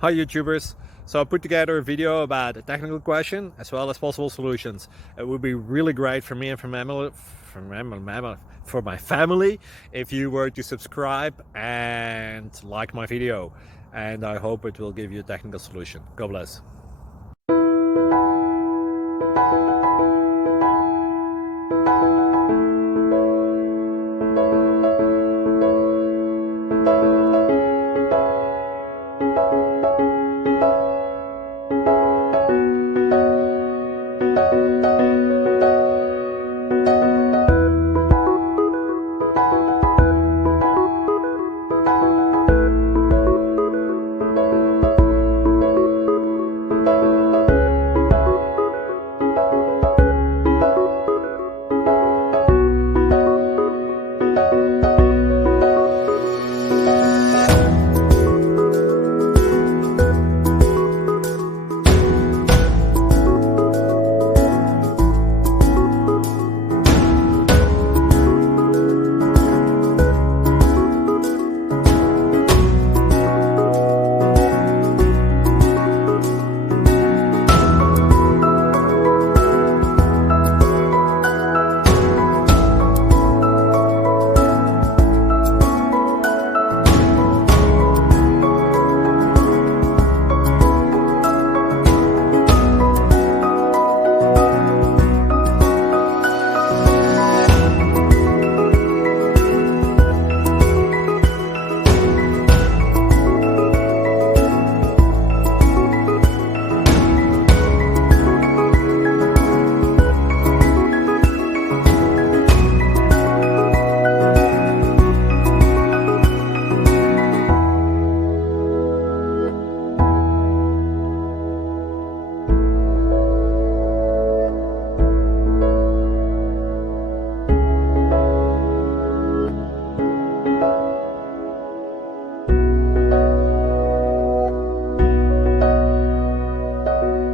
Hi YouTubers! So I put together a video about a technical question as well as possible solutions. It would be really great for me and for my family if you were to subscribe and like my video, and I hope it will give you a technical solution. God bless.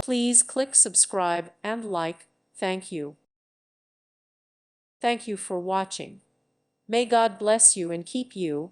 Please click subscribe and like. Thank you. Thank you for watching. May God bless you and keep you.